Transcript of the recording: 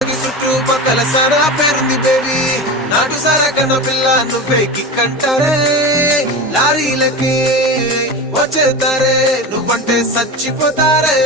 చుట్టుపక్కల సరా పేరుంది బేబీ నాటు సరకన పిల్ల నువ్వే కిక్కంటారే లారీలకి వచ్చేతారే నువ్వంటే చచ్చిపోతారే